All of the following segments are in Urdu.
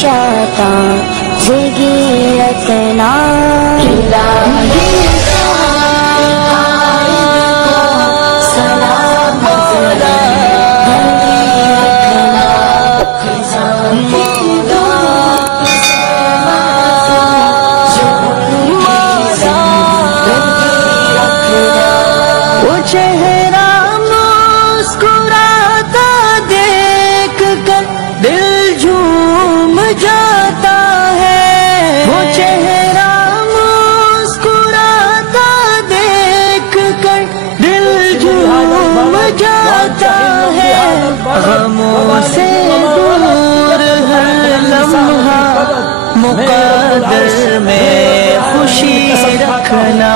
شاتا زندگی رکھنا چہرہ مسکراتا دیکھ کر دل جھوم جاتا ہے، وہ چہرہ مسکراتا دیکھ کر دل جھوم جاتا ہے، غموں سے دور ہر لمحہ مقدر میں خوشی رکھنا،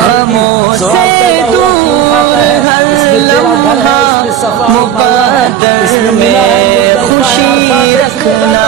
غموں سے دور ہر لمحہ مقدر میں خوشی رکھنا۔